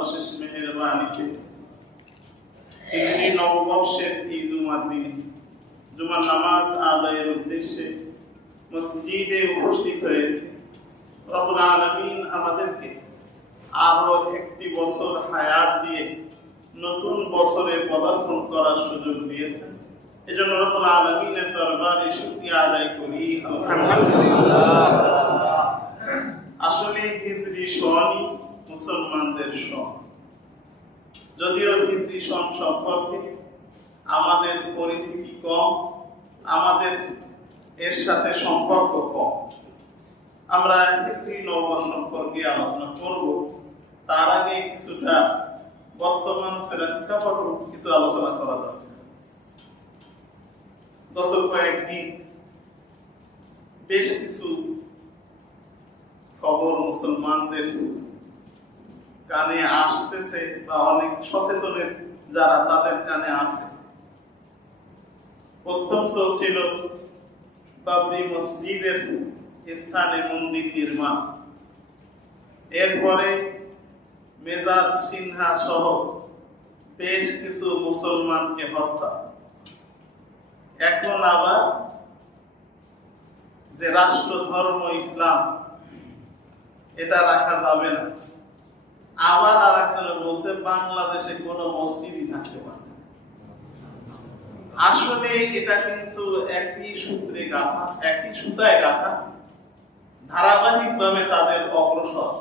অশেষ মেহেরবানিতে হিজরি নববর্ষের এই জুমার দিনে জুমার নামাজ আদায়ের উদ্দেশ্যে মসজিদে উপস্থিত হয়েছে। রব্বুল আলামিন আমাদেরকে আরো একটি বছর হায়াত দিয়ে নতুন বছরে পদার্পণ করার সুযোগ দিয়েছেন। এজন্য রব্বুল আলামিনের দরবারে শুকরিয়া আদায় করি আলহামদুলিল্লাহ। আসলে হিজরি সনই মুসলমানদের সন, যদিও হিজরি সন সম্পর্কে আমাদের পরিচিতি কম, আমাদের এর সাথে সম্পর্ক কম। আমরা হিজরি নববর্ষ সম্পর্কে আলোচনা করব, তার আগে কিছুটা বর্তমান প্রেক্ষাপট কিছু আলোচনা করা দরকার। গত কয়েকদিন বেশ কিছু খবর মুসলমানদের কানে আসতেছে বা অনেক সচেতনের যারা তাদের কানে আছে। প্রথম চলছিল বাবরি মসজিদের স্থানে মন্দির নির্মাণ, এরপরে মেজাজ সিনহা সহ বেশ কিছু মুসলমানকে হত্যা। এখন আবার যে রাষ্ট্র ধর্ম ইসলাম এটা রাখা যাবে না, আবার আর একজনে বলছে বাংলাদেশে কোনো মসজিদই থাকতে পারে। আসলে এটা কিন্তু একই সূত্রে গাঁথা, একই সুতায় গাঁথা, ধারাবাহিক ভাবে তাদের অগ্রসর।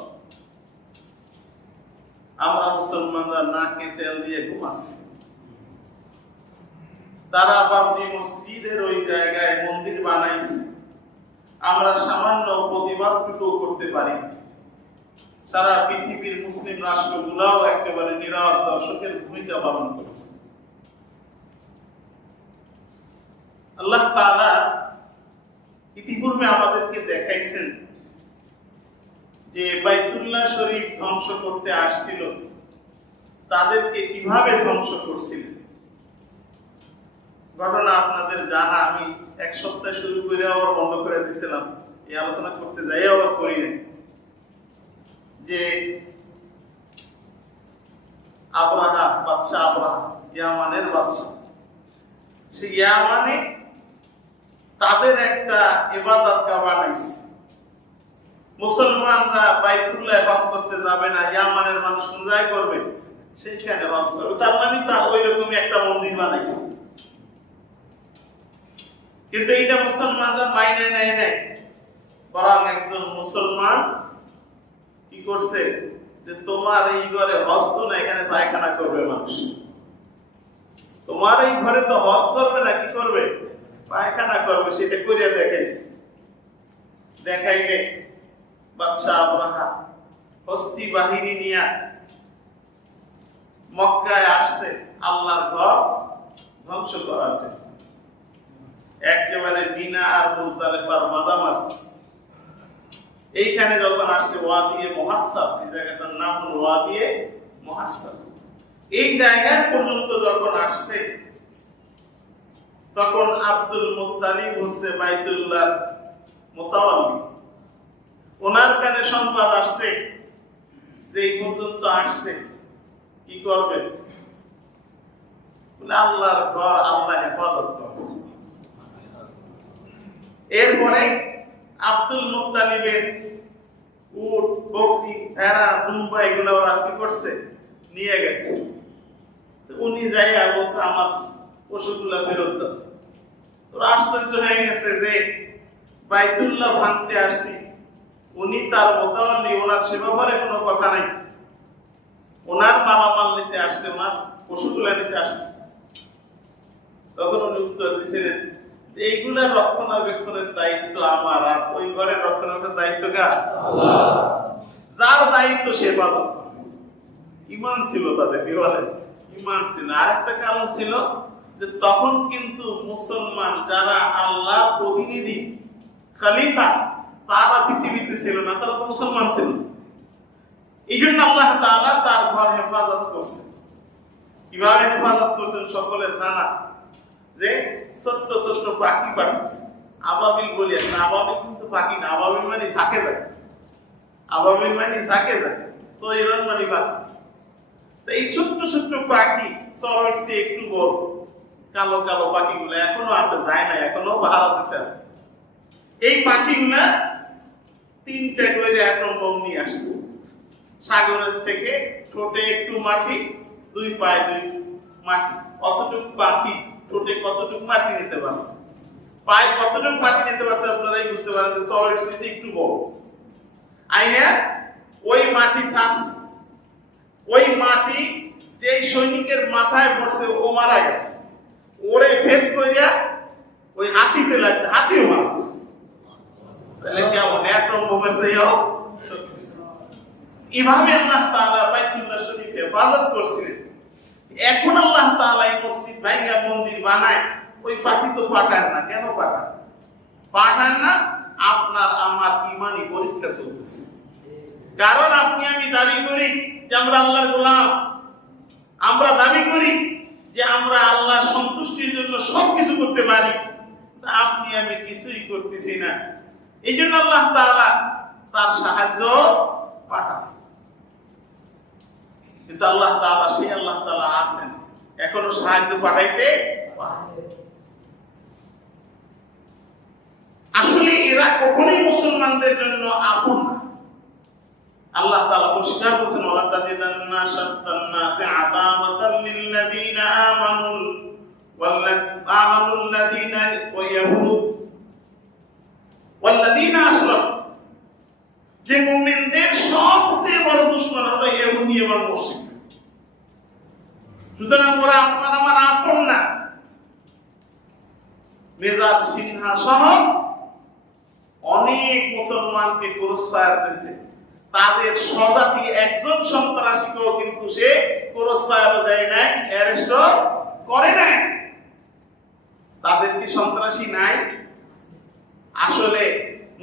আমরা মুসলমানরা নাকে তেল দিয়ে ঘুমাচ্ছি, তারা বাবরি মসজিদের ওই জায়গায় মন্দির বানাইছে। আমরা সামান্য প্রতিবাদটুকু করতে পারি। সারা পৃথিবীর মুসলিম রাষ্ট্রগুলোও একেবারে নীরব দর্শকের ভূমিকা পালন করেছে। আল্লাহ তাআলা ইতিপূর্বে আমাদেরকে দেখাইছেন যে বাইতুল্লাহ শরীফ ধ্বংস করতে আসছিল তাদেরকে কিভাবে ধ্বংস করছিলেন। ঘটনা আপনাদের জানা, আমি এক সপ্তাহ শুরু করে আবার বন্ধ করে দিয়েছিলাম, এই আলোচনা করতে যাই আবার করি না। যে আবরাহা বাদশা, আবরাহা ইয়ামানের বাদশা, সে ইয়ামানে তাদের একটা ইবাদতগাহ বানাইছে। মুসলমানরা বাইতুল্লাহ হজ করতে যাবে না, ইয়ামানের মানুষ কোন জায়গায় করবে, সেইখানে হজ করবে। তার মানে তার ওই রকমই একটা মন্দির বানাইছে। কিন্তু এটা মুসলমানরা মাইনে নেয় নাই, বরং একজন মুসলমান কি করছে যে তোমার এই ঘরে হজ তো না, এখানে পায়খানা করবে মানুষ। তোমার এই ঘরে তো হজ করবে না, কি করবে, পায়খানা করবে। সেটা করিয়া দেখাইছে। দেখাইলে বাদশা আবরাহা হস্তি বাহিনী নিয়ে মক্কায় আসছে আল্লাহর ঘর ধ্বংস করার জন্য। একেবারে মিনা আর মুজদালিফার মাঝামাঝি এইখানে যখন আসছে ওয়াদিয়ে মুহাসসাব, এই জায়গাটার নাম হলো ওয়াদিয়ে মুহাসসাব। এই জায়গায় পর্যন্ত যখন আসছে তখন আব্দুল মুত্তালিব হচ্ছে বাইতুল্লাহর মুতাওয়াল্লি। ওনার কানে সংবাদ আসছে যে এই পর্যন্ত আসছে, কি করবে, আল্লাহর ঘর আল্লাহ হেফাজত করবে। এরপরে আব্দুল মুত্তালিবের উট, বকরি, ভেড়া, দুম্বা এগুলো ওরা কি করছে, নিয়ে গেছে। উনি জায়গা বলছে আমার পশুগুলা ফেরত দাও। তোরা আশ্চর্য হয়ে গেছে যে বাইতুল্লাহ ভাঙতে আসছি, উনি তার মোতাওয়াল্লি, ওনার সে ব্যাপারে কোনো কথা নাই, ওনার মালামাল নিতে আসছে, ওনার পশুগুলা নিতে আসছে। তখন উনি উত্তর দিয়েছিলেন যে এইগুলা রক্ষণাবেক্ষণের দায়িত্ব আমার, আর ওই ঘরের রক্ষণাবেক্ষণের দায়িত্ব কার, আল্লাহ। যার দায়িত্ব সে পালন করবে। ঈমান ছিল তাদের, কি বলে, ঈমান ছিল। আরেকটা কারণ ছিল যে তখন কিন্তু মুসলমান যারা আল্লাহর প্রতিনিধি, খলিফা, তারা পৃথিবীতে ছিল না, তারা তো মুসলমান ছিল। এই জন্য আল্লাহ তাআলা তার ঘর হেফাজত করছেন। কিভাবে হেফাজত করছেন সকলের জানা, যে ছোট্ট ছোট্ট পাখি পাঠিয়েছে। আবাবিল বলি না, আবাবিল কিন্তু পাখি না, আবাবিল মানে ঝাঁকে যায়, আবাবিল মানে ঝাঁকে যায়, তো এরকম মানে পাখি। এই ছোট্ট ছোট্ট পাখি চড়ের চেয়ে একটু বড় কালো কালো পাখিগুলো এখনো আছে, যায় না, এখনো ভারতে আছে। এই পাখিগুলা 3টে করে অ্যাটম বোম নিয়ে আসছে সাগরের থেকে। ঠোঁটে একটু মাটি, 2 পায়ে 2 মাটি। কতটুকু পাখি ঠোঁটে কতটুকু মাটি নিতে পারছে, পায়ে কতটুকু মাটি নিতে পারছে, আপনারাই বুঝতে পারেন যে চরের স্মৃতি একটু বড়। আইনা ওই মাটি ছাড়ছে, ওই মাটি যে সৈনিকের মাথায় পড়ছে ও মারা গেছে, ওরে ভেদ করিয়া ওই হাতিতে লাগছে, হাতিও মারা গেছে। তাহলে কেমন অ্যাটম বোমের চেয়েও এভাবে আল্লাহ তাআলা বাইতুল্লাহ শরীফে হেফাজত করছিলেন। এখন আল্লাহ তাআলা এই মসজিদ ভাঙা মন্দির বানায়, ওই পাখি তো পাঠান না। কেন পাঠান? পাঠান না, আপনার আমার ঈমানি পরীক্ষা চলতেছে। কারণ আপনি আমি দাবি করি যে আমরা আল্লাহর গোলাম, আমরা দাবি করি যে আমরা আল্লাহ সন্তুষ্টির জন্য সবকিছু করতে পারি, তা আপনি আমি কিছুই করতেছি না। এই জন্য আল্লাহ তাআলা তার সাহায্য পাঠাচ্ছে। কিন্তু আল্লাহ তাআলা সেই আল্লাহ তাআলা আছেন, এখনো সাহায্য পাঠাইতে পারে। আসলে এরা কখনোই মুসলমানদের জন্য আপন না। আল্লাহ তাআলা পরিষ্কার বলেছেন, ওয়ালা তাজিদান্না শাত্তান নাসি আদাওয়াতাল লিল্লাযিনা আমানুল্লাযিনা ওয়া ইয়াহুদ ওয়াল্লাযিনা আশরাকু। যে মুমিনদের সবচেয়ে বড় দুশমন হলো ইহুদি এবং মুশরিক। সুতরাং ওরা আপনার আমার আপন না। মেজাজ সিনহা সহ অনেক মুসলমানকে ক্রস ফায়ার দিয়েছে, তাদের স্বজাতি একজন সন্ত্রাসীকেও কিন্তু সে ক্রস ফায়ারও দেয় নাই, অ্যারেস্টও করে নাই। তাদের কি সন্ত্রাসী নাই? আসলে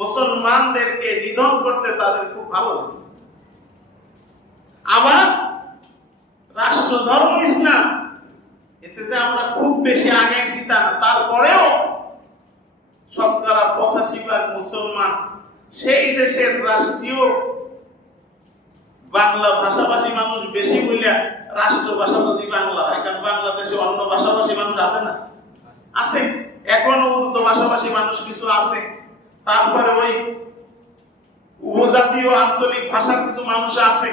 মুসলমানদেরকে নিধন করতে তাদের খুব ভালো লাগে। আবার রাষ্ট্র ধর্ম ইসলাম, এতে যে আমরা খুব বেশি আগাইছি তা না, তারপরেও 85% মুসলমান সেই দেশের রাষ্ট্রীয় বাংলা ভাষাভাষী মানুষ বেশি বলে রাষ্ট্রভাষা যদি বাংলা হয়, কারণ বাংলাদেশে অন্য ভাষাভাষী মানুষ আছে না? আছে, এখনো উর্দু ভাষাভাষী মানুষ কিছু আছে। তারপরে ওই উপজাতীয় আঞ্চলিক ভাষার কিছু মানুষ আছে।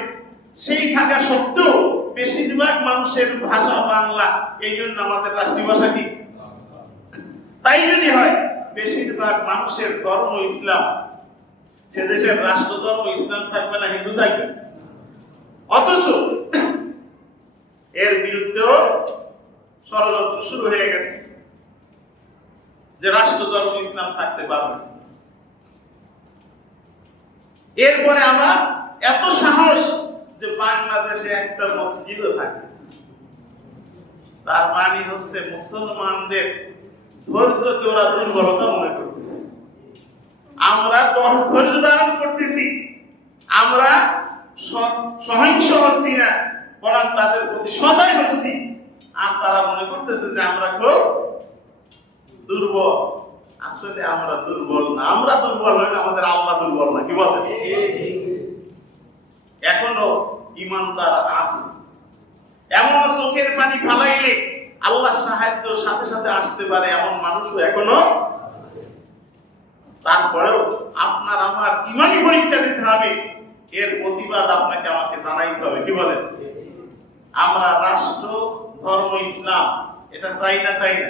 সেই থাকা সত্ত্বেও বেশিরভাগ মানুষের ভাষা বাংলা, এই জন্য আমাদের রাষ্ট্রীয় ভাষা কি? তাই যদি হয় বেশিরভাগ মানুষের ধর্ম ইসলাম, সে দেশের রাষ্ট্র ধর্ম ইসলাম থাকবে না, হিন্দু থাকবে। অথচ এর বিরুদ্ধেও ষড়যন্ত্র শুরু হয়ে গেছে যে রাষ্ট্র ধর্ম ইসলাম থাকতে পারবে। এরপরে আবার এত সাহস যে বাংলাদেশে একটা মসজিদও থাকে। তার মানে হচ্ছে মুসলমানদের ধৈর্যকে ওরা দুর্বলতা মনে করতেছে। আমরা ধৈর্য ধারণ করতেছি, আমরা সহিংস হচ্ছি না, বরং তাদের প্রতি সদয় হচ্ছি। আর তারা মনে করতেছে যে আমরা খুব দুর্বল। আসলে আমরা দুর্বল না, আমরা দুর্বল হইলে আমাদের আল্লাহ দুর্বল না, কি বলে? এখনো ইমানদার আছে, এমন চোখের পানি ফালাইলে আল্লাহর সাহায্য সাথে সাথে আসতে পারে এমন মানুষও এখনো। তারপরেও আপনার আমার ইমানি পরীক্ষা দিতে হবে, এর প্রতিবাদ আপনাকে আমাকে জানাইতে হবে, কি বলেন? আমরা রাষ্ট্র ধর্ম ইসলাম এটা চাই না? চাই না?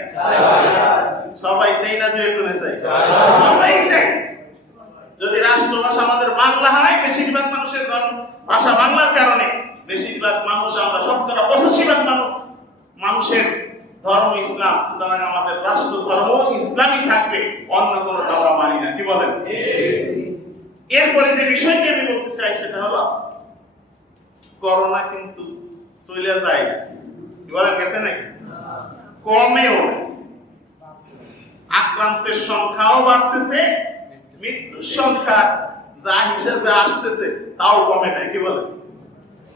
সবাই চাই না? দুইজনে চাই? সবাই চাই। যদি রাষ্ট্রভাষা আমাদের বাংলা হয়, বেশিরভাগ মানুষের ভাষা বাংলার কারণে বেশিরভাগ মানুষ, আমরা 85% মানুষের ধর্ম ইসলাম, সুতরাং আমাদের রাষ্ট্র ধর্ম ইসলামই থাকবে, অন্য কোনো ধর্ম মানি না, কি বলেন? এরপরে যে বিষয়টি আমি বলতে চাই সেটা হলো, করোনা কিন্তু চলে যায় না, কি বলেন? গেছে নাকি? কমেও না, আক্রান্তের সংখ্যাও বাড়তেছে, মৃত্যুর সংখ্যা যা হিসেবে আসতেছে তাও কমে না, কি বলেন?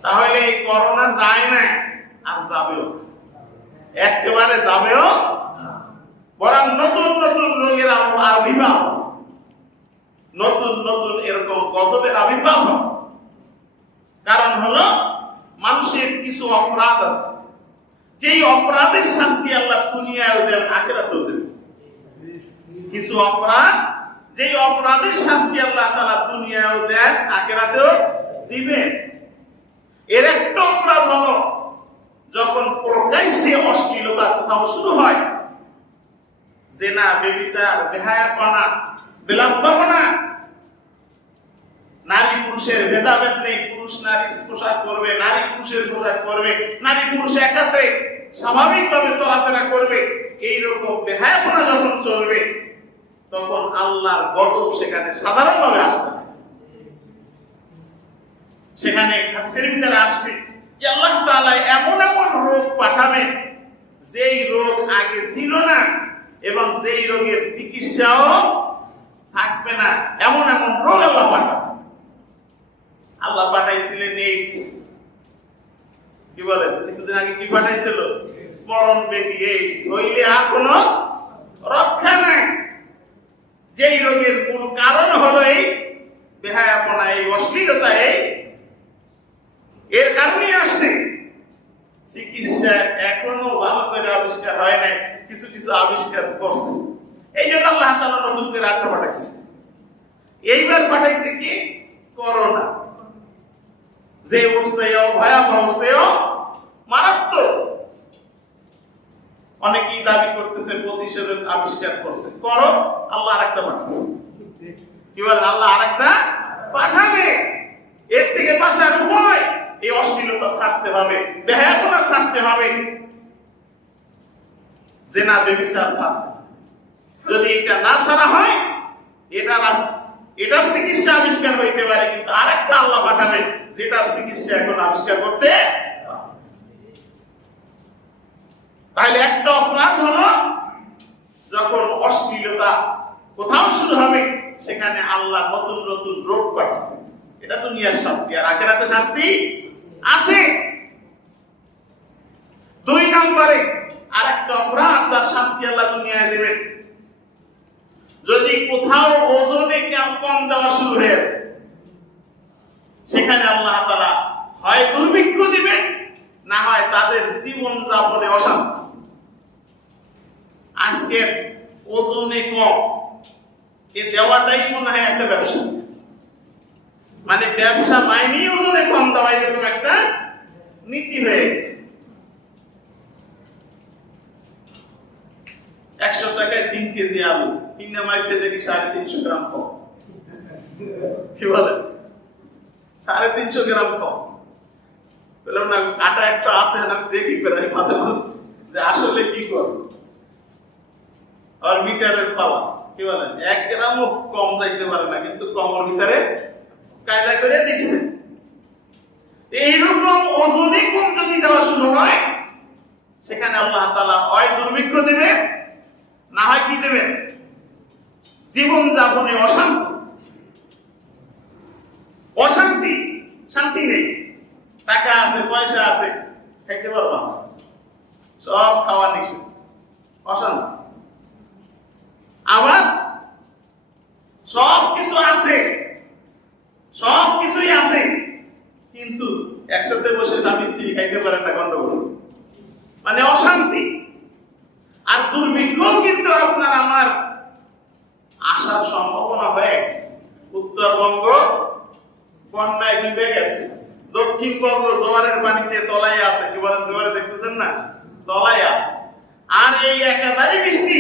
তাহলে এই করোনা যায় না আর যাবেও, একেবারে যাবেও, বরং নতুন নতুন রোগের আবির্ভাব, নতুন নতুন এরকম গজবের আবির্ভাব। কারণ হলো মানুষের মানুষের কিছু অপরাধ আছে, যেই অপরাধের শাস্তি আল্লাহ দুনিয়ায় দেন, আখিরাতেও দেন। কিছু অপরাধ, যেই অপরাধের শাস্তি আল্লাহ তাআলা দুনিয়ায়ও দেন, আখিরাতেও দিবেন। এর একটা অপরাধ হলো যখন প্রকাশ্যে অশ্লীলতা কোথাও শুরু হয়, জেনা, ব্যভিচার, বেহায়াপনা, বেলাপ্পাপনা, নারী পুরুষের ভেদাভেদ নেই, পুরুষ নারী পোশাক করবে, নারী পুরুষের পোশাক করবে, নারী পুরুষ একাত্রে স্বাভাবিকভাবে চলাফেরা করবে, এইরকম বেহায়াপনা যখন চলবে, তখন আল্লাহর গজব সেখানে সাধারণভাবে আসবে। সেখানে হাদিসের ভিতরে আসছে যে আল্লাহ তাআলা এমন এমন রোগ পাঠাবেন, যেই রোগ আগে ছিল না এবং যেই রোগের চিকিৎসাও থাকবে না, এমন এমন রোগ আল্লাহ পাঠাবেন। আল্লাহ পাঠাইছিলেন এইডস, কি বলেন, কিছুদিন আগে কি পাঠাইছিল? মরণ ব্যাধি এইডস, হইলে আর কোনো রক্ষা নাই। যেই রোগের মূল কারণ হলো এই বেহায়াপনা, এই অশ্লীলতা, এর কারণেই আসছে। চিকিৎসা এখনো ভালো করে আবিষ্কার হয় নাই, কিছু কিছু আবিষ্কার করছে। এই জন্য আল্লাহ তাআলা নতুন করে আরেকটা পাঠাইছে। এইবার পাঠাইছে কি? করোনা, যে উঠছেও ভয়াবহ, সেও মারাত্মক। অনেকেই দাবি করতেছে প্রতিষেধক আবিষ্কার করছে। করো, আল্লাহ আরেকটা পাঠাবে। কি বলেন? আল্লাহ আরেকটা পাঠাবে। এর থেকে বাঁচার উপায়, এই অশ্লীলতা ছাড়তে হবে, বেহায়াপনা ছাড়তে হবে, জেনা ব্যভিচার ছাড়তে। যদি এটা না ছাড়া হয়, এটার চিকিৎসা আবিষ্কার হইতে পারে, কিন্তু আরেকটা আল্লাহ পাঠাবে যেটার চিকিৎসা এখন আবিষ্কার করতে। তাহলে একটা অপরাধ হলো যখন অশ্লীলতা কোথাও শুরু হবে, সেখানে আল্লাহ নতুন নতুন রোগ পাঠাবে। এটা দুনিয়ার শাস্তি, আর আখিরাতে শাস্তি আছে। দুই নম্বরে আরেকটা অপরাধ, তার শাস্তি আল্লাহ দুনিয়ায় দেবেন। যদি কোথাও ওজনে কম দেওয়া শুরু হয়ে যায়, সেখানে আল্লাহ তাআলা হয় দুর্ভিক্ষ দিবেন, না হয় তাদের জীবন যাপনে অশান্তি। আজকের ওজনে কম এ দেওয়াটাই মনে হয় একটা ব্যবসা, মানে ব্যবসা মাইনে ওজনে কম দেওয়া, এরকম একটা নীতি হয়ে গেছে। 100 টাকায় 3 কেজি আলু কিনে মাইপে দেখি 350 গ্রাম কম। কি বলে? 350 গ্রাম কম। বললাম না, আটা একটা আছে, আমি দেখি প্রায় মাঝে মাঝে যে আসলে কি করে। আর মিটারের পাওয়া, কি বলেন, 1 গ্রামও কম যাইতে পারে না, কিন্তু কমর ভিতরে কায়দা করে দিচ্ছে। এইরকম ওজনে কম যদি দেওয়া শুরু হয়, সেখানে আল্লাহ তাআলা হয় দুর্ভিক্ষ দেবে, না হয় কি দেবেন? জীবন যাপনে অশান্তি। অশান্তি, শান্তি নেই। টাকা আছে, পয়সা আছে, খাইতে পারবা না, সব খাওয়া নিষেধ, অশান্তি। আবার সব কিছু আছে, সব কিছুই আছে, কিন্তু একসাথে বসে স্বামী স্ত্রী খাইতে পারেন না, গন্ডগোল, মানে অশান্তি। আর দুর্ভিক্ষ কিন্তু আপনার আমার আসার সম্ভাবনা হয়ে গেছে। উত্তরবঙ্গ বন্যায় ডুবে গেছে, দক্ষিণবঙ্গ জোয়ারের পানিতে তলায় আছে। কি বলেন? জোয়ারে দেখতেছেন না, তলায় আছে। আর এই একাধারে বৃষ্টি,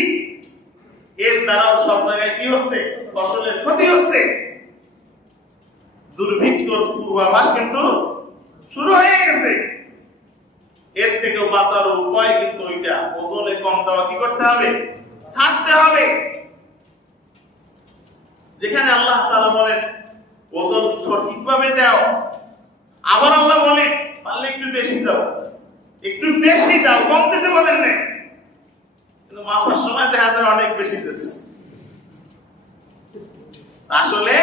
এর দ্বারাও সব জায়গায় কি হচ্ছে? ফসলের ক্ষতি হচ্ছে। দুর্ভিক্ষর পূর্বাভাস কিন্তু শুরু হয়ে গেছে। এর থেকেও বাঁচার উপায় কিন্তু ওইটা, ওজনে কম দেওয়া কি করতে হবে? ছাড়তে হবে। যেখানে আল্লাহ তাআলা বলেন ওজন সঠিকভাবে দাও, আবার আল্লাহ বলেন পারলে একটু বেশি দাও, একটু বেশি দাও, কম দিতে বলেন না। কিন্তু মাপার সময় দেখা যায় অনেক বেশি দিচ্ছে। আসলে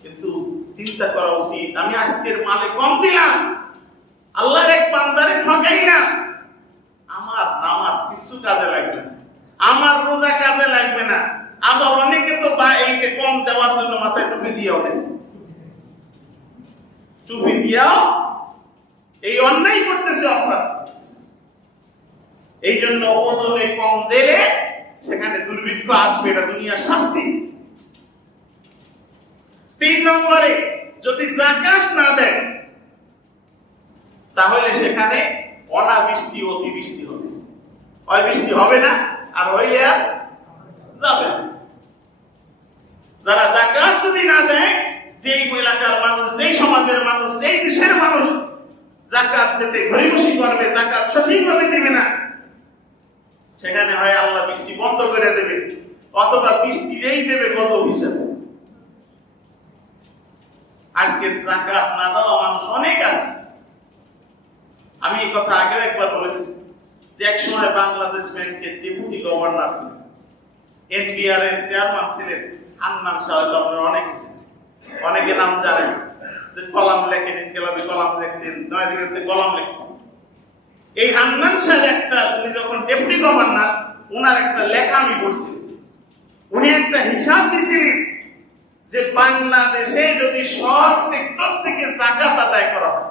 কিন্তু চিন্তা করা উচিত, আমি আজকের মালে কম দিলাম, আল্লাহর এক বান্দারে ঠকাই না, আমার নামাজ কিছু কাজে লাগবে না, আমার রোজা কাজে লাগবে না। আবার অনেকে তো এইকে কম দেওয়ার জন্য মাথায় টুপি দিয়েও নেই, টুপি দিয়াও এই অন্যায় করতেছে, অপরাধ। এই জন্য ওজনে কম দিলে সেখানে দুর্ভিক্ষ আসবে, এটা দুনিয়ার শাস্তি। 3 নম্বরে, যদি যাকাত না দেয় তাহলে সেখানে অনাবৃষ্টি অতিবৃষ্টি হবে, হয় বৃষ্টি হবে না, আর হইলে আর যাবে না। যারা যাকাত যদি না দেয়, যেই এলাকার মানুষ, যেই সমাজের মানুষ, যেই দেশের মানুষ যাকাত দিতে ঘড়িঘুষি করবে, যাকাত সঠিকভাবে দেবে না, সেখানে হয় আল্লাহ বৃষ্টি বন্ধ করে দেবে, অথবা বৃষ্টি এই দেবে গজব হিসাবে। আজকে যাকাত না দেওয়া মানুষ অনেক আছে। আমি এই কথা আগেও একবার বলেছি যে একসময় বাংলাদেশ ব্যাংকের ডেপুটি গভর্নর ছিলেন, এনবিআর এর চেয়ারম্যান ছিলেন হান্নান সাহেব। আপনারা অনেকে নাম জানেন, যে কলাম লেখেন, ইনকিলাবি কলাম লিখতেন, নয়াদিগন্তে কলাম লিখতেন। এই হান্নান সাহেব উনি যখন ডেপুটি গভর্নর, ওনার একটা লেখা আমি পড়ছি। উনি একটা হিসাব দিয়েছিলেন যে বাংলাদেশে যদি সব সেক্টর থেকে যাকাত আদায় করা হয়,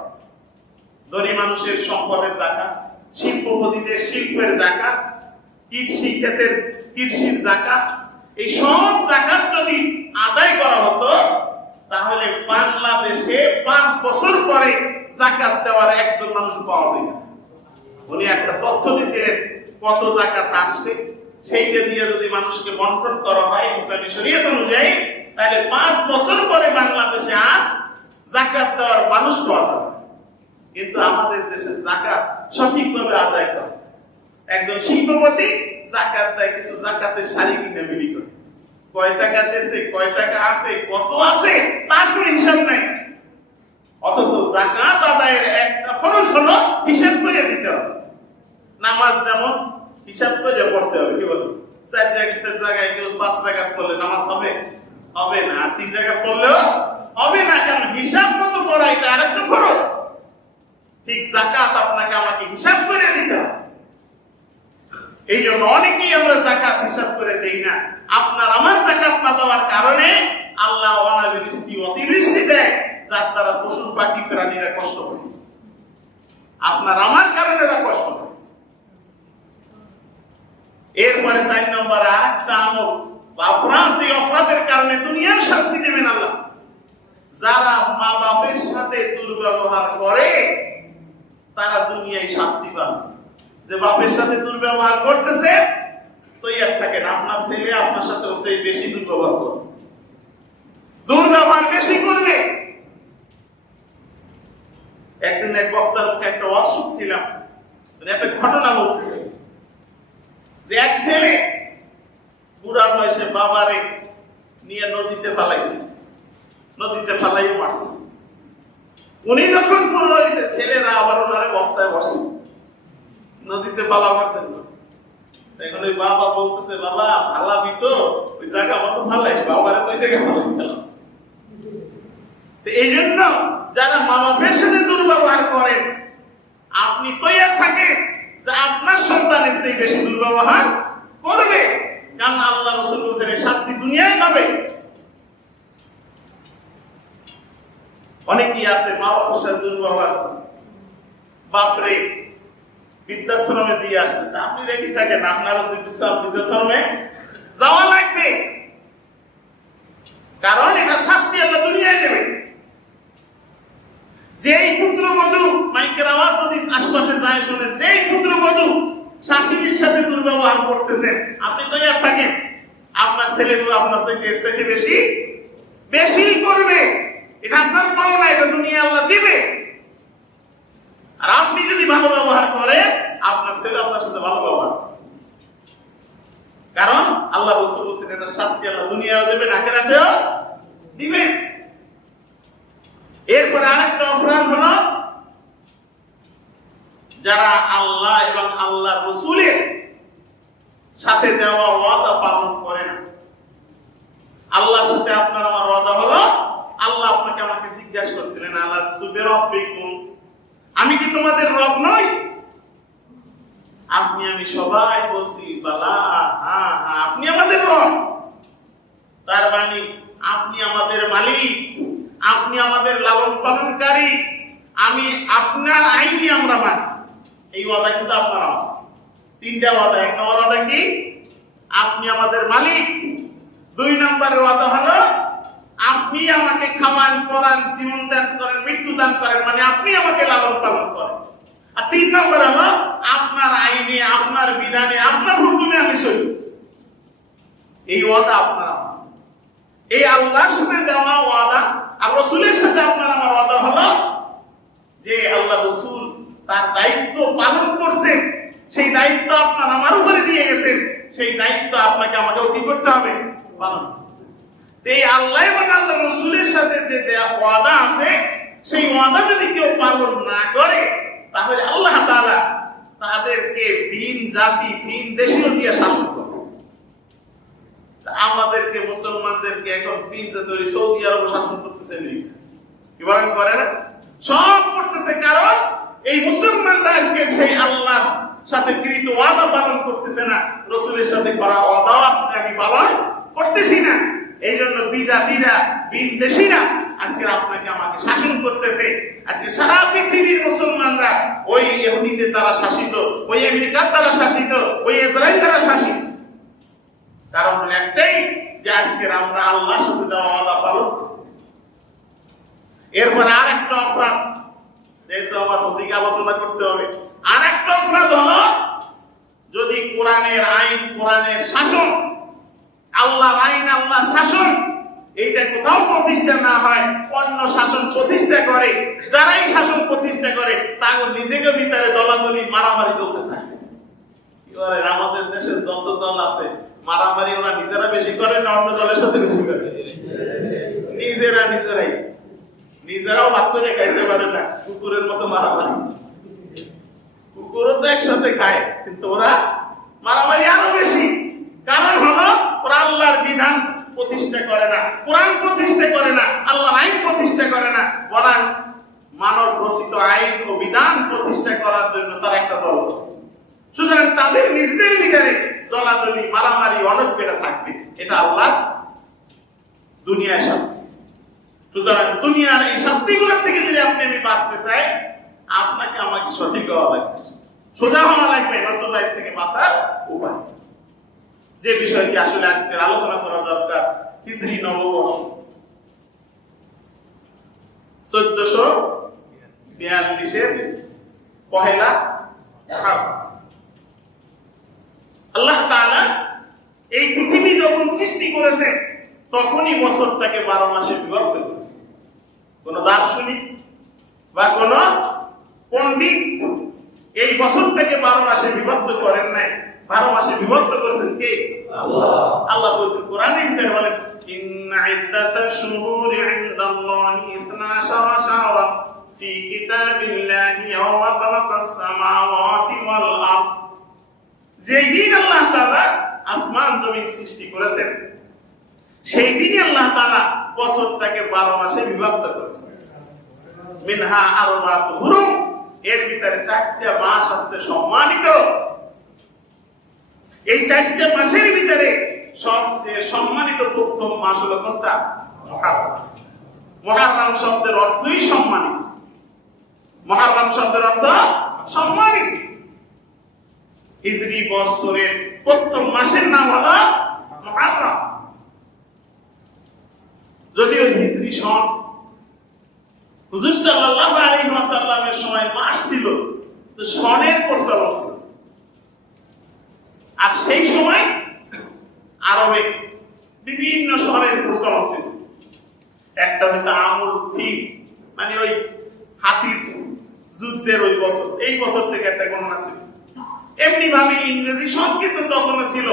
ধনী মানুষের সম্পদের যাকাত, শিল্পপতিদের শিল্পের যাকাত, কৃষি ক্ষেতের কৃষির যাকাত, এই সব যাকাত যদি আদায় করা হতো, তাহলে বাংলাদেশে 5 বছর পরে যাকাত দেওয়ার একজন মানুষ পাওয়া যায় না। উনি একটা তথ্য দিয়েছিলেন কত যাকাত আসবে, সেইটা দিয়ে যদি মানুষকে বন্টন করা হয় ইসলামী শরীয়ত অনুযায়ী, তাহলে 5 বছর পরে বাংলাদেশে আর যাকাত দেওয়ার মানুষ পাওয়া যাবে। কিন্তু আমাদের দেশে যাকাত সঠিকভাবে আদায় করে। একজন শিল্পপতি যাকাত দেয়, কিছু যাকাতের শাড়ি কিনে বিক্রি করে, কয় টাকা দিয়েছে, কয় টাকা আছে, কত আছে, তার কোনো হিসাব নাই। অথচ যাকাত আদায়ের একটা খরচ হলো হিসাব করে দিতে হবে। নামাজ যেমন হিসাব করে পড়তে হবে, কি বলবো, 4 জায়গায় কেউ 5 রাকাত পড়লে নামাজ হবে? হবে না। আর 3 জায়গায় পড়লেও হবে না, কারণ হিসাব মতো পড়া এটা আরেকটা খরচ। ঠিক যাকাত আপনাকে আমাকে হিসাব করে দিতে হবে। এই জন্য অনেকেই আমরা যাকাত হিসাব করে দেই না। আপনার আমার যাকাত না দেওয়ার কারণে আল্লাহ অনাবৃষ্টি অতিবৃষ্টি দেয়, যার দ্বারা পশু পাখি প্রাণীরা কষ্ট পায়। আপনার আমার কারণে এরা কষ্ট পায়। এরপরে 4 নম্বর আরেকটা আমল বা অপরাধ, এই অপরাধের কারণে দুনিয়ার শাস্তি দেবেন আল্লাহ। যারা মা বাপের সাথে দুর্ব্যবহার করে তারা দুনিয়ায় শাস্তি পাবে। যে বাপের সাথে দুর্ব্যবহার করতেছে, তো ইয়ার থাকেন, আপনার ছেলে আপনার সাথে সেই বেশি দুর্ব্যবহার করবে, দুর্ব্যবহার বেশি করবে। একদিন এক বক্তার মুখে একটা ওয়াজ শুনছিলাম, একটা ঘটনা বলতেছে যে এক ছেলে বুড়া বয়সে বাবারে নিয়ে নদীতে ফালাইছে, নদীতে ফালাইও মারছে। উনি যখন বুড়ো হয়েছে, ছেলেরা আবার ওনারে বস্তায় বসছে, নদীতে পালা মারছেন। এখন ওই বাবা বলতেছে, বাবা ফালাবি তো ওই জায়গা মতো ফালাইস, বাবারে তো ওই জায়গায় ফালাইছিলাম। এই জন্য যারা মা বাপের সাথে দুর্ব্যবহার করেন, আপনি তৈরি থাকেন যে আপনার সন্তানের চেয়ে বেশি দুর্ব্যবহার করবে, কারণ আল্লাহ রাসূল বলেছেন শাস্তি দুনিয়ায় পাবে। অনেকেই আছে মা বাবার সাথে দুর্ব্যবহার, বাপরে বৃদ্ধাশ্রমে দিয়ে আসতেছে, আপনি রেডি থাকেন, আপনারও বৃদ্ধাশ্রমে যাওয়া লাগবে, কারণ এটা শাস্তি আল্লাহ দুনিয়ায় দেবে। যেই পুত্রবধূ, মাইকের আওয়াজ যদি আশপাশে যায় শুনে, যেই পুত্রবধূ শাশুড়ির সাথে দুর্ব্যবহার করতেছেন, আপনি তো ইয়ার থাকেন, আপনার ছেলেগুলো আপনার চাইতে বেশি বেশি করবে। এটা আপনার পাও না, এটা দুনিয়া আল্লাহ দিবে। আর আপনি যদি ভালো ব্যবহার করেন, আপনার ছেলে আপনার সাথে ভালো ব্যবহার, কারণ আল্লাহ রাসূল বলেছেন এটা শাস্তি আল্লাহ দুনিয়াও দেবেন, আখিরাতেও দিবেন। এরপরে আরেকটা অপরাধ হলো যারা আল্লাহ এবং আল্লাহ রাসূলের সাথে দেওয়া ওয়াদা পালন করে না। আল্লাহর সাথে আপনার আমার ওয়াদা হলো, আল্লাহ আপনাকে আমাকে জিজ্ঞাসা করছিলেন, আলাস্তু বিরাব্বিকুম, আমি কি তোমাদের রব নই? আমি সবাই বলছি বালা, হ্যাঁ হ্যাঁ আপনি আমাদের রব। তার মানে আপনি আমাদের মালিক, আপনি আমাদের লালন পালনকারী, আমি আপনার আইনই আমরা মানি। এই ওয়াদা কিন্তু আপনারা তিনটা ওয়াদা। এক নম্বর ওয়াদা কি? আপনি আমাদের মালিক। দুই নম্বরের ওয়াদা হলো আপনি আমাকে খাওয়ান, পরান, জীবন দান করেন, মৃত্যু দান করেন, মানে আপনি আমাকে লালন পালন করেন। আর তিন নম্বর হলো আপনার আইনে, আপনার বিধানে, আপনার হুকুমে আমি চলি। এই ওয়াদা আপনারা। এই আল্লাহর সাথে দেওয়া ওয়াদা আর রাসূলের সাথে আপনার আমার ওয়াদা হলো যে আল্লাহ রাসূল তার দায়িত্ব পালন করছেন, সেই দায়িত্ব আপনার আমার উপরে দিয়ে গেছেন, সেই দায়িত্ব আপনাকে আমাকেও কি করতে হবে? পালন। এই আল্লাহ এবং আল্লাহ রাসূলের সাথে যে ওয়াদা আছে, সেই ওয়াদা যদি কেউ পালন না করে তাহলে আল্লাহ তাআলা তাদেরকে ভিন জাতি, ভিন দেশীয় দিয়ে শাসন করে। আমাদেরকে মুসলমানদেরকে এখন ভিন জাতি সৌদি আরব শাসন করতেছে, কি বলেন করে না? সব করতেছে, কারণ এই মুসলমানরা আজকে সেই আল্লাহর সাথে কৃত ওয়াদা পালন করতেছে না, রাসূলের সাথে করা ওয়াদা আমি পালন করতেছি না। এই জন্য বিজাতিরা, বিদেশিরা আজকে আপনাকে আমাকে শাসন করতেছে। আজকে সারা পৃথিবীর মুসলমানরা ওই ইহুদিদের দ্বারা শাসিত, ওই আমেরিকার দ্বারা শাসিত, ওই ইসরায়েল দ্বারা শাসিত। কারণ একটাই, যে আজকে আমরা আল্লাহর সাথে দেওয়া ওয়াদা পালন করতেছি। এরপর আর একটা অপরাধ, যেহেতু আমার ওদিকে আলোচনা করতে হবে, আর একটা অপরাধ হলো যদি কোরআনের আইন, কোরআনের শাসন, আল্লাহর আইন, আল্লাহর শাসন এইটা কোথাও প্রতিষ্ঠা না হয়, অন্য শাসন প্রতিষ্ঠা করে। যারাই শাসন প্রতিষ্ঠা করে তাদের নিজেকে ভিতরে দলাদলি, মারামারি চলতে থাকে। আমাদের দেশের যত দল আছে মারামারি ওরা নিজেরা বেশি করে না অন্য দলের সাথে বেশি করে? নিজেরাও ভাগ করে খাইতে পারে না, কুকুরের মতো মারামারি। কুকুরও তো একসাথে খায়, কিন্তু ওরা মারামারি আরো বেশি। কারণ হলো ওরা আল্লাহর বিধান প্রতিষ্ঠা করে না, কোরআন প্রতিষ্ঠা করে না, আল্লাহর আইন প্রতিষ্ঠা করে না, বরং মানব রচিত আইন ও বিধান প্রতিষ্ঠা করার জন্য তার একটা দল। সুতরাং তাদের নিজেদের ভিতরে দলাদলি, মারামারি অনেক বেড়ে থাকবে। এটা আল্লাহ দুনিয়ার শাস্তি। সুতরাং দুনিয়ার এই শাস্তিগুলোর থেকে যদি আপনি আমি বাঁচতে চাই, আপনাকে আমাকে সঠিক হওয়া লাগবে, সোজা হওয়া লাগবে, নতুন লাইফ থেকে বাঁচার উপায়। যে বিষয়টি আসলে আজকের আলোচনা করা দরকার, হিজরি নববর্ষ 1442 পহেলা শাবান। আল্লাহ তাআলা এই পৃথিবী যখন সৃষ্টি করেছেন তখনই বছরটাকে 12 মাসে বিভক্ত করেছেন। কোন দার্শনিক বা কোন পণ্ডিত এই বছরটাকে 12 মাসে বিভক্ত করেন নাই। 12 মাসে বিভক্ত করেছেন কে? আল্লাহ। আল্লাহ পবিত্র কোরআনের ভিতরে বলেন, ইন্না ইদ্দাতাশ শুহুরি ইনদাল্লাহি 12 শাহরান ফি কিতাবিল্লাহি ইয়াওমা খালাকাস সামাওয়াতি ওয়াল আরদ। যেই দিন আল্লাহ তাআলা আসমান জমিন সৃষ্টি করেছেন, সেই দিনই আল্লাহ তাআলা বছরটাকে 12 মাসে বিভক্ত করেছেন। মিনহা আরবাতু হুরুম, এর ভিতরে 4টা মাস আছে সম্মানিত। এই 4টা মাসের ভিতরে সবচেয়ে সম্মানিত প্রথম মাস হলো কোনটা? মুহররম। মুহররম শব্দের অর্থই সম্মানিত। মুহররম শব্দের অর্থ সম্মানিত। হিজরি বছরের প্রথম মাসের নাম হলো মুহররম। যদিও হিজরি সন হুজুর সাল্লাল্লাহু আলাইহি ওয়াসাল্লামের সময় মাস ছিল, তো সনের প্রচলন ছিল। আর সেই সময় আরবে বিভিন্ন সনের প্রচলন ছিল। একটা হইতো আমুল ফিল, মানে ওই হাতির যুদ্ধের ওই বছর, এই বছর থেকে একটা গণনা ছিল। এমনি ভাবে ইংরেজি সন কিন্তু তখনও ছিল,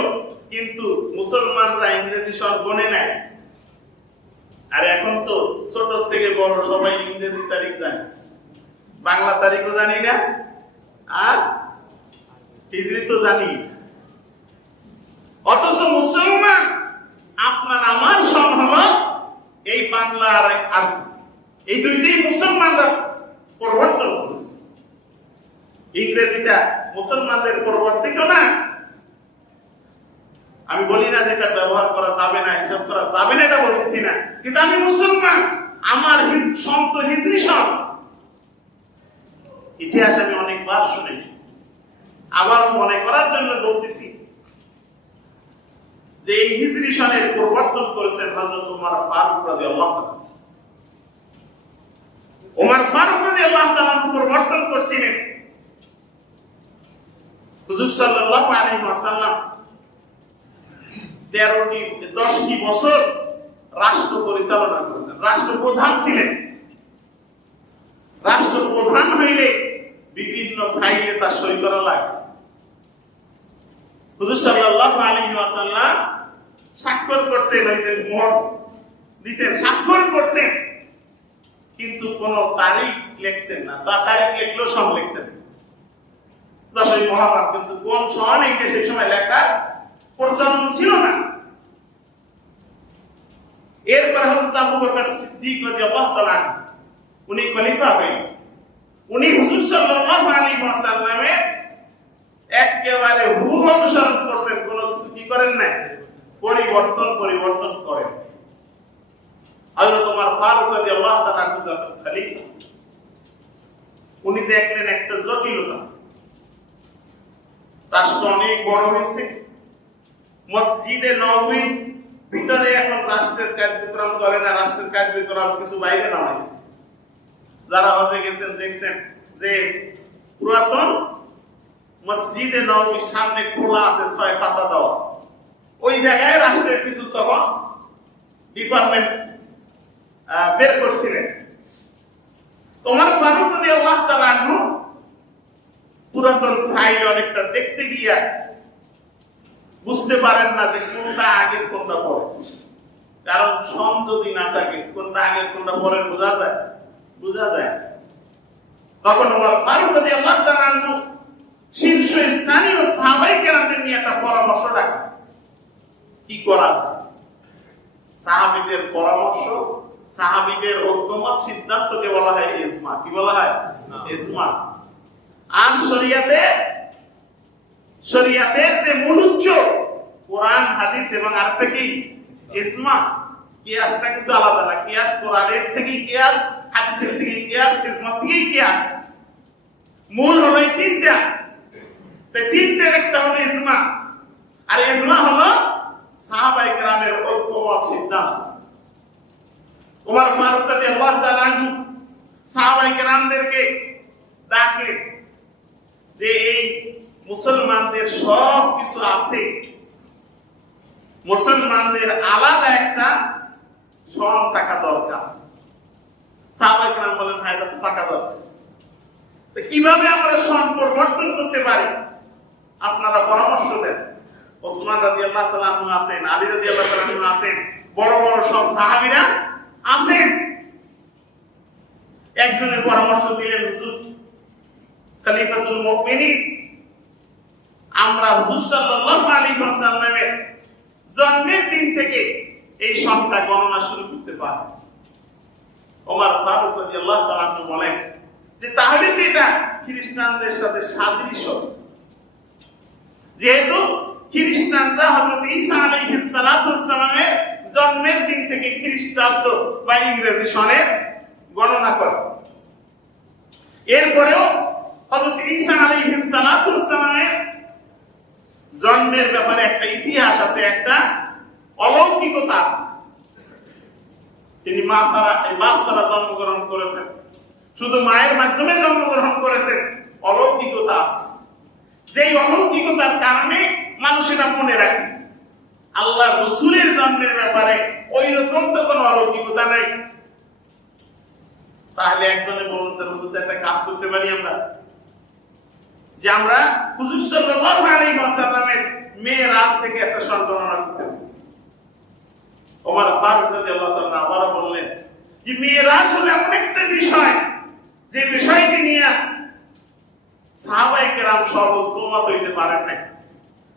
কিন্তু মুসলমানরা ইংরেজি সন গণে নেয়। আর এখন তো ছোট থেকে বড় সবাই ইংরেজি তারিখ জানে, বাংলা তারিখও জানি না, আর হিজরি তো জানি। অথচ মুসলমান আপনার আমার সন হলো এই বাংলা আর আরবি, এই দুইটাই মুসলমানরা পরিবর্তন করেছে। ইংরেজিটা মুসলমানদের পরিবর্তিত না। আমি বলি না যেটা ব্যবহার করা যাবে না, হিসাব করা যাবে না, এটা বলতেছি না, কিন্তু আমি মুসলমান, আমার সন তো হিজরি সন। ইতিহাস আমি অনেকবার শুনেছি, আবারও মনে করার জন্য বলতেছি যে এই হিজরি সনের পরিবর্তন করেছেন হযরত ওমর ফারুক রাদিয়াল্লাহু তাআলা। ওমর ফারুক রাদিয়াল্লাহু তাআলা পরিবর্তন করেছিলেন। হুজুর সাল্লাল্লাহু আলাইহি ওয়াসাল্লাম 10টি বছর রাষ্ট্র পরিচালনা করেছেন, রাষ্ট্রপ্রধান ছিলেন। রাষ্ট্রপ্রধান হইলে বিভিন্ন ফাইলে তার সই করা লাগে। হুজুর সাল্লাল্লাহু আলাইহি ওয়াসাল্লাম স্বাক্ষর করতেন, ওই যে মোহর দিতেন, স্বাক্ষর করতেন, কিন্তু কোন তারিখ লিখতেন না। তারিখ লিখলেও সব লিখতেন 10ই মুহররম, কিন্তু কোন সন এইটা সেই সময় লেখার প্রচলন ছিল না। এরপর হযরত আবু বকর সিদ্দিক রাদিয়াল্লাহু তাআলা উনি খলিফা হলেন। উনি হুজুর সাল্লাল্লাহু আলাইহি ওয়াসাল্লামের একেবারে হুবহু অনুসরণ করছেন, কোনো কিছু কি করেন না, পরিবর্তন করেন। হযরত ওমর ফারুক রাদিয়াল্লাহু তাআলা যখন খলিফা, উনি দেখলেন একটা জটিলতা, রাষ্ট্র অনেক বড় হয়েছে, মসজিদে নববীর ভিতরে এখন রাষ্ট্রের কার্যক্রম চলে না, রাষ্ট্রের কার্যক্রম কিছু বাইরে নামাইছে। যারা হজে গেছেন দেখছেন যে পুরাতন মসজিদে নববীর সামনে খোলা আছে 6-7 দেওয়া, ওই জায়গায় রাষ্ট্রের কিছু তখন ডিপার্টমেন্ট বের করছিলেন। ওমর ফারুক রাদিয়াল্লাহু তাআলা আনহু পুরাতন ফাইল অনেকটা দেখতে গিয়া বুঝতে পারেন না যে কোনটা আগে কোনটা পরে, কারণ সম যদি না থাকে কোনটা আগে কোনটা পরে বোঝা যায়। তখন ওমর ফারুক রাদিয়াল্লাহু তাআলা আনহু শীর্ষস্থানীয় সাহাবায়ে কেরামদের নিয়ে একটা পরামর্শ রাখেন, কি করা যায়। সাহাবীদের পরামর্শ, সাহাবীদের ঐকমত সিদ্ধান্তকে বলা হয় ইজমা। কি বলা হয়? ইজমা। আর শরীয়তের যে মূল উৎস কোরআন, হাদিস এবং আরেকটা কি ইজমা। কিয়াসটা কিন্তু আলাদা না, কিয়াস কোরআনের থেকে কিয়াস, হাদিসের থেকে কিয়াস, ইজমা থেকে কিয়াস। মূল হলো এই তিনটা, এই তিনটার একটা হলো ইজমা, আর ইজমা হলো সাহাবায়ে কেরামের ঐকমত সিদ্ধান্ত। ওমর ফারুক রাদিয়াল্লাহু তাআলা আনহু সাহাবায়ে কেরামদেরকে ডাকলেন যে এই মুসলমানদের সব কিছু আছে, মুসলমানদের আলাদা একটা সন থাকা দরকার। সাহাবায়ে কেরাম বলেন, হ্যাঁ এটা তো থাকা দরকার। তো কিভাবে আমরা সন পরিবর্তন করতে পারি আপনারা পরামর্শ দেন। ওসমান রাদিয়াল্লাহু তাআলা আনহু আছেন, আলী রাদিয়াল্লাহু তাআলা আনহু আছেন, বড় বড় সব সাহাবীরা আছেন। একজনের পরামর্শ দিলেন, হুজুর খলিফাতুল মুমিনিন, আমরা হুজুর সাল্লাল্লাহু আলাইহি ওয়াসাল্লামের জন্মের দিন থেকে এই সনটা গণনা শুরু করতে পারি। ওমর ফারুক রাদিয়াল্লাহু তাআলা আনহু বলেন যে তাহলে তো এটা খ্রিস্টানদের সাথে সাদৃশ্য, যেহেতু খ্রিস্টানরা হযরত ঈসা আলাইহিস সালাতু ওয়াস সালামের জন্মের দিন থেকে খ্রিস্টাব্দ বা ইংরেজি সনের গণনা করে। এরপরেও হযরত ঈসা আলাইহিস সালাতু ওয়াস সালামের জন্মের ব্যাপারে একটা ইতিহাস আছে, একটা অলৌকিকতা আছে। তিনি বাপ ছাড়া জন্মগ্রহণ করেছেন, শুধু মায়ের মাধ্যমে জন্মগ্রহণ করেছেন। অলৌকিকতা আছে, যেই অলৌকিকতার কারণে মানুষেরা মনে রাখে। আল্লাহ রাসূলের জন্মের ব্যাপারে ওই রকম তো কোনো অলৌকিকতা নাই। তাহলে একজনে বলুন তো, হুজুর একটা কাজ করতে পারি আমরা, যে আমরা হুজুর সাল্লাল্লাহু আলাইহি ওয়াসাল্লামের মেরাজ থেকে একটা সন গণনা করতে পারি। ওমর ফারুক রাদিয়াল্লাহু তাআলা আবার বললেন যে মেরাজ হলো এমন একটা বিষয়, যে বিষয়টি নিয়ে সাহাবায়ে কেরাম সব ঐকমত হইতে পারেন না।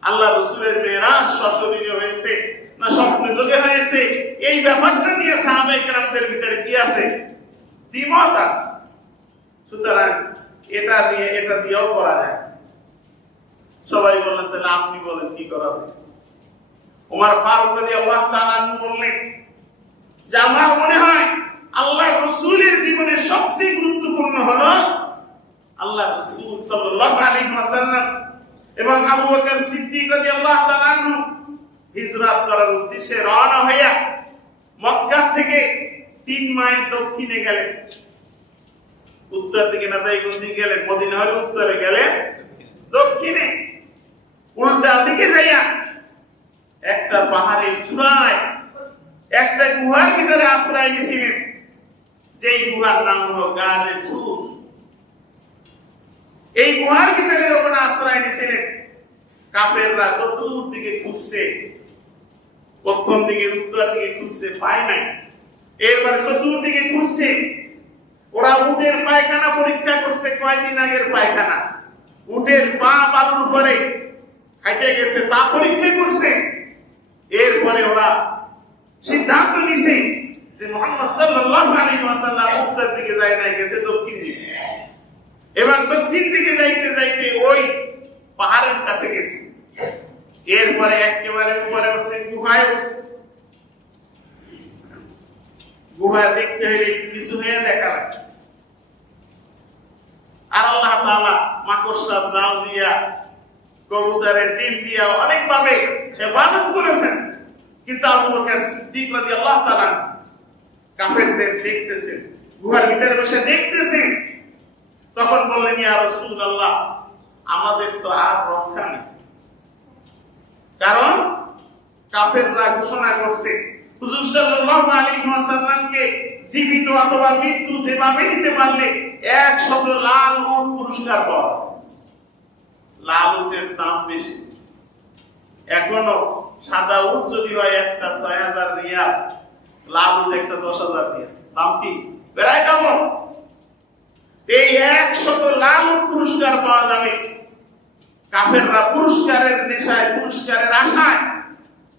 আল্লাহ রাসূলের মেরাজ সশরীরে হয়েছে না স্বপ্নে যোগে হয়েছে, এই ব্যাপারটা নিয়ে সাহাবায়ে কেরামদের ভিতরে কি আছে? দ্বিমত আছে। সুতরাং এটা দিয়েও করা যায়। সবাই বললেন, তাহলে আপনি বলেন কি করা যায়। ওমর ফারুক রাদিয়াল্লাহু তাআলা আনহু বললেন যে আমার মনে হয় আল্লাহ রাসূলের জীবনের সবচেয়ে গুরুত্বপূর্ণ হলো আল্লাহ আল্লাহ রাসূল সাল্লাল্লাহু আলাইহি ওয়াসাল্লাম এবং আবু বকর সিদ্দিক রাদিয়াল্লাহু তাআলা আনহু হিজরত করার উদ্দেশ্যে রওনা হইয়া মক্কা থেকে 3 মাইল দক্ষিণে গেলেন। উত্তর দিকে না যাই কোন দিকে গেলেন? মদিনা হলে উত্তরে গেলেন, দক্ষিণে উল্টা দিকে যাইয়া একটা পাহাড়ের চূড়ায় একটা গুহার ভিতরে আশ্রয় নিয়েছিলেন, যেই গুহার নাম হলো গারে সুর। এই গুহার ভিতরে যখন আশ্রয় নিয়েছিলেন, কাফেররা চতুর্দিকে খুঁজছে, প্রথম দিকে উত্তর দিকে খুঁজছে, পায় নাই। এরপরে চতুর্দিকে খুঁজছে। ওরা উটের পায়খানা পরীক্ষা করছে, কয়দিন আগের পায়খানা, উটের পা বালুর উপরে হাইটে গেছে, তা পরীক্ষা করছে। এরপরে ওরা সিদ্ধান্ত নিছে যে মুহাম্মদ সাল্লাল্লাহু আলাইহি ওয়াসাল্লাম উত্তর দিকে যায় না, গেছে দক্ষিণ দিকে। এবং দক্ষিণ দিকে যাইতে যাইতে ওই পাহাড়ের কাছে গেছে। এরপরে একেবারে উপরে বসে গুহায় বসে, গুহা দেখতে হলে কিছু হয়ে দেখা লাগে। আর আল্লাহ তাআলা মাকড়সার জাল দিয়া, কবুতরের ডিম দিয়া অনেক ভাবে হেফাজত করেছেন। কিন্তু আবু বকর সিদ্দিক রাদিয়াল্লাহু তাআলা কাফেরদের দেখতেছেন, গুহার ভিতরে বসে দেখতেছেন। তখন বললেন, ইয়া রাসূলুল্লাহ, আমাদের তো আর রক্ষা নেই। কারণ কাফেররা ঘোষণা করছে হুজুর সাল্লাল্লাহু আলাইহি ওয়াসাল্লামকে জীবিত অথবা মৃত্যু যেভাবে নিতে পারলে 100 লাল উট পুরস্কার পাওয়া। লাল উটের দাম বেশি। এখনো সাদা উট যদি হয় একটা 6000 রিয়াল, লাল উট একটা 10000 রিয়াল। দাম কি বেড়াই দাম। এই 100 লাল উট পুরস্কার পাওয়া যাবে। কাফেররা পুরস্কারের নেশায়, পুরস্কারের আশায়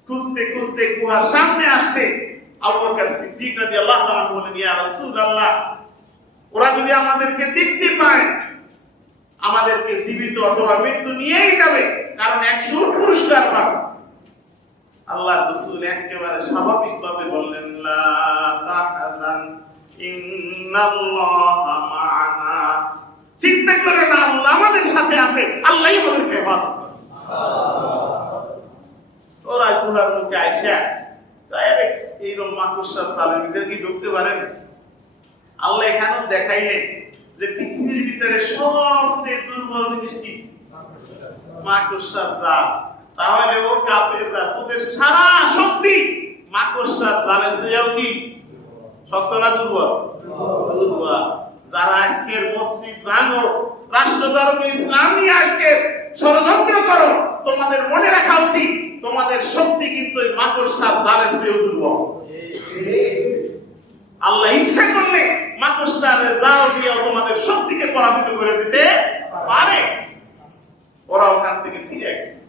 খুঁজতে খুঁজতে গুহার সামনে আসছে। আবু বকর সিদ্দিক রাদিয়াল্লাহু তাআলা বলেন, ইয়া রাসূলুল্লাহ, ওরা যদি আমাদেরকে দেখতে পায়, আমাদেরকে জীবিত অথবা মৃত্যু নিয়েই যাবে, কারণ 100 পুরস্কার পাবে। আল্লাহ রাসূল একেবারে স্বাভাবিকভাবে বললেন, লা তাহজান ইন্নাল্লাহা মা'ানা। চিন্তা করে না, আল্লাহ আমাদের সাথে আছে, আল্লাহই আমাদেরকে হেফাজত করবে। ওরা গুহার মুখে আইসা ডাইরেক্ট এইরকম মাকড়সার চালের ভিতরে কি ঢুকতে পারেন? আল্লাহ এখানেও দেখাইলেন যে পৃথিবীর ভিতরে সবচেয়ে দুর্বল জিনিস কি? মাকড়সার জাল। তাহলে ও কাফেররা তোদের সারা শক্তি মাকড়সার জালের চেয়েও কি শক্ত না দুর্বল? দুর্বল। যারা আজকের মসজিদ ভাঙো, রাষ্ট্রধর্ম ইসলাম নিয়ে আজকে ষড়যন্ত্র করো, তোমাদের মনে রাখা উচিত তোমাদের শক্তি কিন্তু এই মাকড়সার জালের চেয়েও দুর্বল। আল্লাহ ইচ্ছা করলে মাকড়সার জাল দিয়ে তোমাদের শক্তিকে পরাজিত করে দিতে পারে। ওরা ওখান থেকে ফিরে গেছে।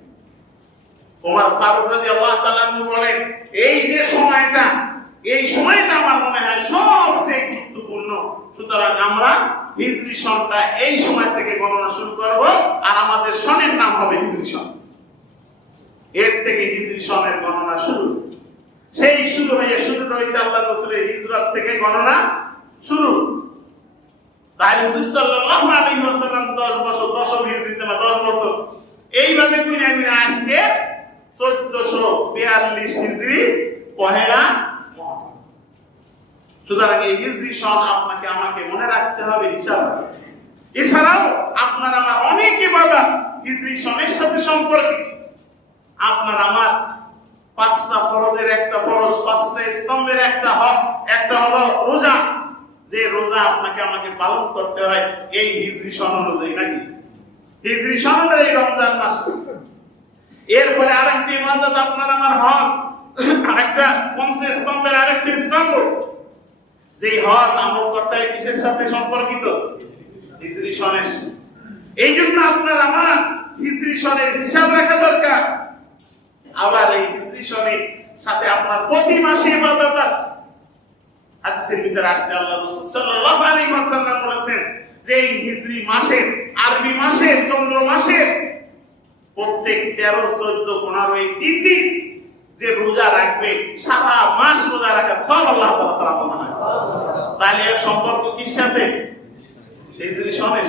ওমর ফারুক রাদিয়াল্লাহু তাআলা বলেন, এই যে সময়টা, এই সময়টা আমার মনে হয় সবচেয়ে গুরুত্বপূর্ণ। সুতরাং আমরা হিজরি সনটা এই সময় থেকে গণনা শুরু করব, আর আমাদের সনের নাম হবে হিজরি সন। এর থেকে হিজরি সনের গণনা শুরু। সেই শুরু হয়েছে আল্লাহ রাসূলের হিজরত থেকে গণনা শুরু। তাই হুজুর সাল্লাল্লাহু আলাইহি ওয়াসাল্লাম 10 বছর, 10 হিজরিতে না 10 বছর এইভাবে গুনে গুনে আজকে 1442 হিজরি পহেলা মুহররম। সুতরাং এই হিজরি সন আপনাকে আমাকে মনে রাখতে হবে হিসাব। এছাড়াও আপনার আমার অনেক ইবাদত হিজরি সনের সাথে সম্পর্কিত। আপনার আমার 5টা ফরজের একটা ফরজ, 5টা স্তম্ভের একটা হক, একটা হলো রোজা। যে রোজা আপনাকে আমাকে পালন করতে হয় এই হিজরি সন অনুযায়ী, নাকি? হিজরি সন অনুযায়ী রমজান মাস। এরপরে আরেকটি ইবাদত আপনার আমার হজ, আরেকটা পঞ্চস্তম্ভের আরেকটি স্তম্ভ। যে হজ আমল করতে হয় কিসের সাথে সম্পর্কিত? হিজরি সনের। এই জন্য আপনার আমার হিজরি সনের হিসাব রাখা দরকার। আবার এই হিজরি সনের সাথে আপনার প্রতি মাসে ইবাদত আছে। হাদিসের ভিতরে আসছে আল্লাহ রাসূল সাল্লাল্লাহু আলাইহি ওয়াসাল্লাম বলেছেন যে এই হিজরি মাসের, আরবি মাসের, চন্দ্র মাসের প্রত্যেক 13, 14, 15 এই 3 দিন যে রোজা রাখবে, সারা মাস রোজা রাখার সব আল্লাহ তাআলা প্রদান করেন। তাহলে এর সম্পর্ক কির সাথে? হিজরি সনের।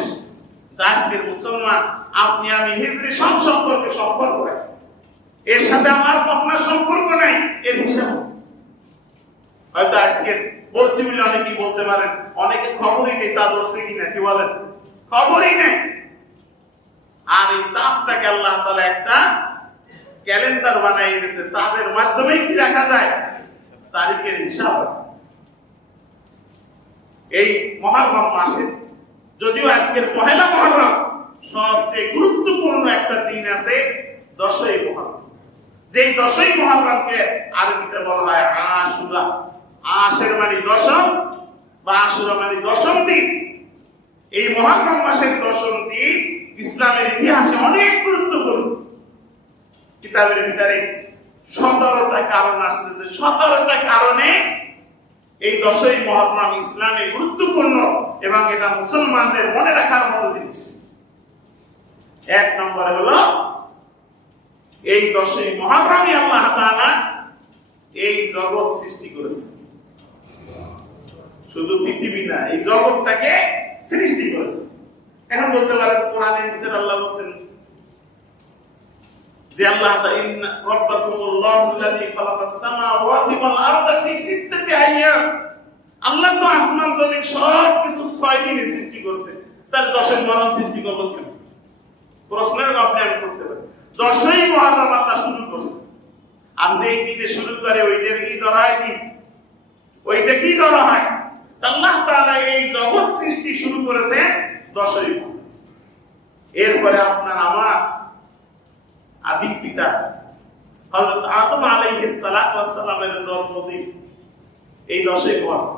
আজকের মুসলমান আপনি আমি হিজরি সন সম্পর্কে সম্পর্ক রাখি, এর সাথে আমার আপনার সম্পর্ক নাই, এর হিসাব হয়তো আজকে বলছি বলে অনেকেই বলতে পারেন অনেকে খবরই নেই চাঁদ উঠছে কিনা, কি বলেন, খবরই নেই। আর এই চাঁদটাকে আল্লাহ তাআলা একটা ক্যালেন্ডার বানাই দিয়েছে, চাঁদের মাধ্যমেই কি রাখা যায়, তারিখের হিসাব। এই মুহররম মাসে যদিও আজকের পহেলা মুহররম, সবচেয়ে গুরুত্বপূর্ণ একটা দিন আছে 10ই মুহররম। যেই 10ই মুহররমকে আরবিতে বলা হয় আশুরা। আশের মানে দশম বা আশুরা মানে দশম দিন। এই মুহররম মাসের দশম দিন ইসলামের ইতিহাসে অনেক গুরুত্বপূর্ণ। কিতাবের ভিতরে 17টা কারণ আসছে, যে 17টা কারণে এই 10ই মুহররম ইসলামে গুরুত্বপূর্ণ এবং এটা মুসলমানদের মনে রাখার মতো জিনিস। এক নম্বরে হলো এই 10ই মুহররমে আল্লাহ তাআলা এই জগৎ সৃষ্টি করেছেন। শুধু পৃথিবী না, এই জগৎটাকে সৃষ্টি করেছেন। এখন বলতে পারেন কোরআনের ভিতরে আল্লাহ বলেন যে আল্লাহ তাআলা ইন্না রাব্বাকুমুল্লাহু আল্লাযী খালাকাস সামাওয়াতি ওয়াল আরদা ফি সিত্তাতি আইয়াম। আল্লাহ তো আসমান জমিন সব কিছু 6 দিনে সৃষ্টি করেছে, তার 10ই মুহররম সৃষ্টি করলো কেন? প্রশ্নের আপনি আমি করতে পারি। 10ই মুহররম আল্লাহ শুরু করছে, আর যেই দিনে শুরু করে ওইটার কি ধরা হয়, কি ওইটা কি ধরা হয়? আল্লাহ তাআলা এই জগৎ সৃষ্টি শুরু করেছে 10ই মুহররম। এরপরে আপনার আমার আদি পিতা হযরত আদম আলাইহিস সালাতু ওয়াস সালামের জন্মদিন এই 10ই মুহররম।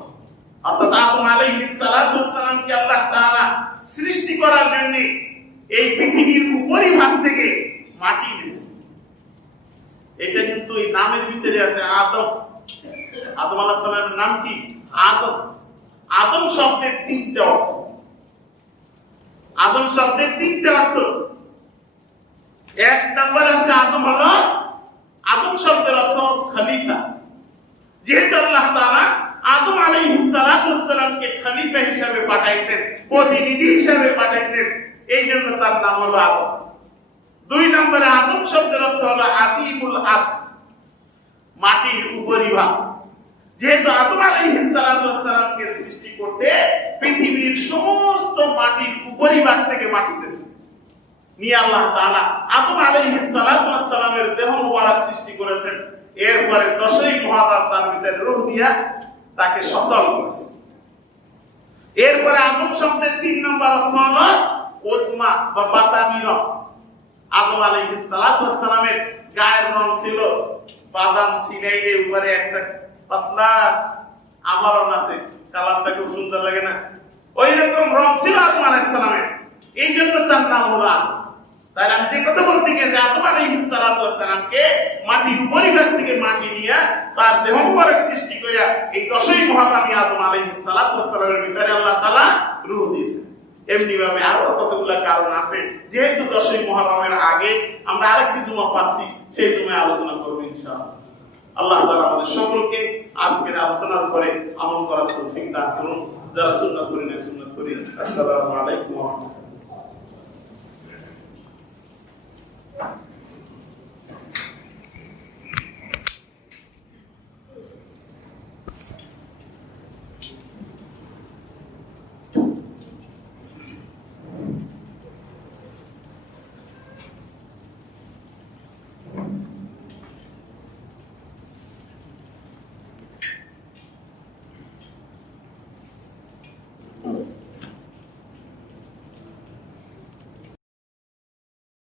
অর্থাৎ আদম আলাইহিস সালাতু ওয়াস সালামকে আল্লাহ তাআলা সৃষ্টি করার জন্য এই পৃথিবীর উপরিভাগ থেকে মাটি নিয়েছেন। এটা কিন্তু এই নামের ভিতরে আছে আদম। আদম আলাইহিস সালামের নাম কি? আদম। আদম শব্দের 3টা অর্থ। আদম শব্দের 3টা অর্থ। এক নম্বর আছে আদম হলো, আদম শব্দের অর্থ খলিফা। যেহেতু আল্লাহ তাআলা আদম আলাইহিস সালাতু ওয়াস সালামকে খলিফা হিসেবে পাঠাইছেন, প্রতিনিধি হিসেবে পাঠাইছেন, এই জন্য তার নাম হলো আদম। 2 নম্বরে আদম শব্দের অর্থ হলো আদিমুল আরদ, মাটির উপরিভাগ। যেহেতু আদম আলাইহিস সালাতু ওয়াস সালামকে সৃষ্টি করতে পৃথিবীর সমস্ত মাটির উপরিভাগ থেকে মাটি দিয়েছেন, নিয়ে আল্লাহ তাআলা আদম আলাইহিস সালাতু ওয়াস সালামের দেহ মোবারক সৃষ্টি করেছেন। এরপরে 10ই মুহররম তার ভিতরে রূহ দিয়া তাকে সচল করেছেন। এরপরে আদম শব্দের 3 নম্বর অর্থ হলো উদমা বা বাদামি রং। আদম আলাইহিস সালাতু ওয়াস সালামের গায়ের রং ছিল বাদাম, সিনাইয়ের উপরে একটা পাতলা আবরণ আছে, কালারটা খুব সুন্দর লাগে না? ওই রকম রং ছিল আদম আলাইহিস সালামের, এই জন্য তার নাম হলো আদম। তাহলে আমি যে কথা বলতে গিয়ে যে আদম আলাইহিস সালাতু ওয়াস সালামকে মাটির উপরিভাগ থেকে মাটি নিয়ে তার দেহ মোবারক সৃষ্টি কইরা এই 10ই মুহররমে আদম আলাইহিস সালাতু ওয়াস সালামের ভিতরে আল্লাহ তাআলা রূহ দিয়েছেন। এমনি ভাবে আরো কতগুলো কারণ আছে। যেহেতু 10ই মুহররমের আগে আমরা আরেকটি জুমা পাচ্ছি, সেই জুমায় আলোচনা করব ইনশাআল্লাহ। আল্লাহ তাআলা আমাদের সকলকে আজকের আলোচনার উপরে আমল করার তৌফিক দান করুন। যারা সুন্নাত করেন সুন্নাত করি। আসসালামু আলাইকুম ওয়া রাহমাতুল্লাহ।